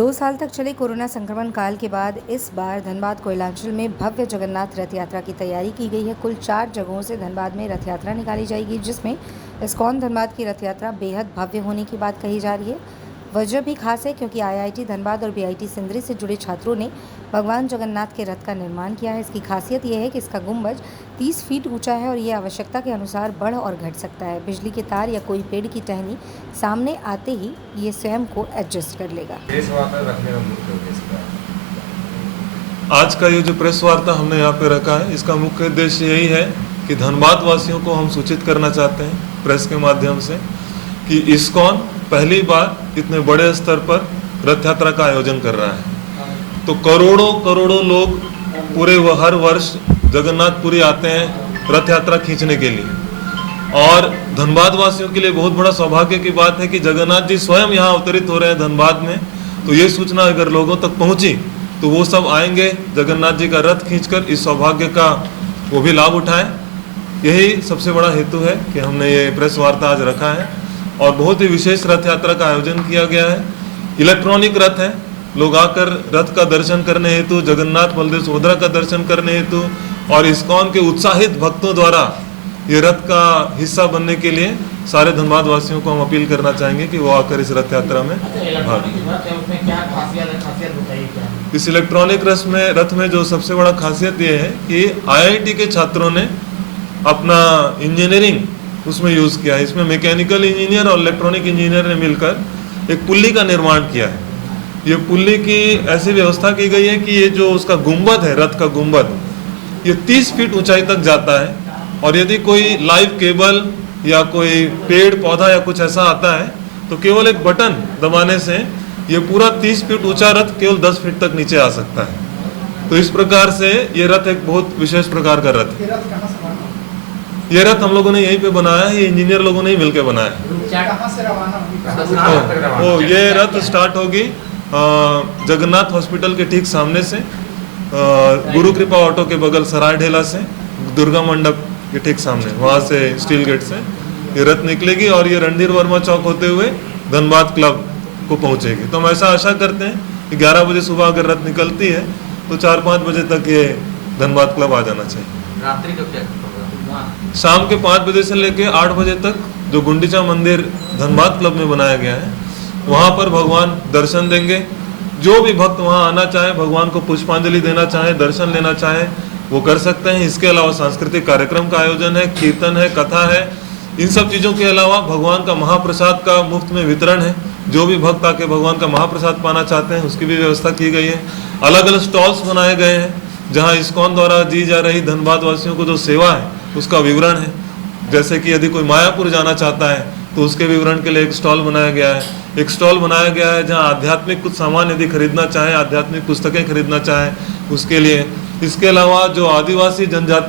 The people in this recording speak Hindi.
2 साल तक चले कोरोना संक्रमण काल के बाद इस बार धनबाद कोयलांचल में भव्य जगन्नाथ रथ यात्रा की तैयारी की गई है। कुल 4 जगहों से धनबाद में रथ यात्रा निकाली जाएगी, जिसमें इस्कॉन धनबाद की रथ यात्रा बेहद भव्य होने की बात कही जा रही है। वजह भी खास है क्योंकि आईआईटी धनबाद और बीआईटी सिंदरी से जुड़े छात्रों ने भगवान जगन्नाथ के रथ का निर्माण किया है। इसकी खासियत यह है कि इसका गुंबज 30 फीट ऊंचा है और ये आवश्यकता के अनुसार बढ़ और घट सकता है। बिजली के तार या कोई पेड़ की टहनी सामने आते ही ये स्वयं को एडजस्ट कर लेगा। आज का ये जो प्रेस वार्ता हमने यहाँ पे रखा है, इसका मुख्य उद्देश्य यही है कि धनबाद वासियों को हम सूचित करना चाहते हैं प्रेस के माध्यम से कि इस्कॉन पहली बार इतने बड़े स्तर पर रथ यात्रा का आयोजन कर रहा है। तो करोड़ों लोग पूरे हर वर्ष जगन्नाथपुरी आते हैं रथ यात्रा खींचने के लिए, और धनबाद वासियों के लिए बहुत बड़ा सौभाग्य की बात है कि जगन्नाथ जी स्वयं यहाँ अवतरित हो रहे हैं धनबाद में। तो ये सूचना अगर लोगों तक पहुँची तो वो सब आएंगे जगन्नाथ जी का रथ खींचकर इस सौभाग्य का वो भी लाभ उठाएं। यही सबसे बड़ा हेतु है कि हमने ये प्रेस वार्ता आज रखा है, और बहुत ही विशेष रथ यात्रा का आयोजन किया गया है। इलेक्ट्रॉनिक रथ है, लोग आकर रथ का दर्शन करने हेतु, जगन्नाथ बलदेव सुभद्रा का दर्शन करने हेतु और इस्कॉन के उत्साहित भक्तों द्वारा ये रथ का हिस्सा बनने के लिए सारे धनबाद वासियों को हम अपील करना चाहेंगे कि वो आकर इस रथ यात्रा में भाग लें। इस इलेक्ट्रॉनिक रथ में जो सबसे बड़ा खासियत ये है कि आईआईटी के छात्रों ने अपना इंजीनियरिंग उसमें यूज किया है। इसमें मैकेनिकल इंजीनियर और इलेक्ट्रॉनिक इंजीनियर ने मिलकर एक पुल्ली का निर्माण किया है। ये पुल्ली की ऐसी व्यवस्था की गई है कि ये जो उसका गुंबद है, रथ का गुंबद, ये 30 फीट ऊंचाई तक जाता है, और यदि कोई लाइव केबल या कोई पेड़ पौधा या कुछ ऐसा आता है तो केवल एक बटन दबाने से ये पूरा 30 फीट ऊंचा रथ केवल 10 फीट तक नीचे आ सकता है। तो इस प्रकार से ये रथ एक बहुत विशेष प्रकार का रथ है। ये रथ हम लोगों ने यहीं पे बनाया है, ये इंजीनियर लोगों ने ही मिलकर बनाया है। ये रथ स्टार्ट होगी जगन्नाथ हॉस्पिटल के ठीक सामने से, गुरु कृपा ऑटो के बगल सराय ढेला से, दुर्गा मंडप के ठीक सामने, वहां से स्टील गेट से ये रथ निकलेगी और ये रणधीर वर्मा चौक होते हुए धनबाद क्लब को पहुंचेगी। तो हम ऐसा आशा करते हैं कि 11 बजे सुबह अगर रथ निकलती है तो 4-5 बजे तक ये धनबाद क्लब आ जाना चाहिए। रात्रि का क्या? शाम के 5 बजे से लेके 8 बजे तक जो गुंडीचा मंदिर धनबाद क्लब में बनाया गया है, वहां पर भगवान दर्शन देंगे। जो भी भक्त वहां आना चाहे, भगवान को पुष्पांजलि देना चाहे, दर्शन लेना चाहे, वो कर सकते हैं। इसके अलावा सांस्कृतिक कार्यक्रम का आयोजन है, कीर्तन है, कथा है। इन सब चीज़ों के अलावा भगवान का महाप्रसाद का मुफ्त में वितरण है। जो भी भक्त आके भगवान का महाप्रसाद पाना चाहते हैं उसकी भी व्यवस्था की गई है। अलग अलग स्टॉल्स बनाए गए हैं जहाँ इस्कॉन द्वारा दी जा रही धनबाद वासियों को जो सेवा है उसका विवरण है। जैसे कि यदि कोई मायापुर जाना चाहता है तो उसके विवरण के लिए एक स्टॉल बनाया गया है। एक स्टॉल बनाया गया है जहाँ आध्यात्मिक कुछ सामान यदि खरीदना चाहे, आध्यात्मिक पुस्तकें खरीदना चाहे उसके लिए। इसके अलावा जो आदिवासी जनजातियों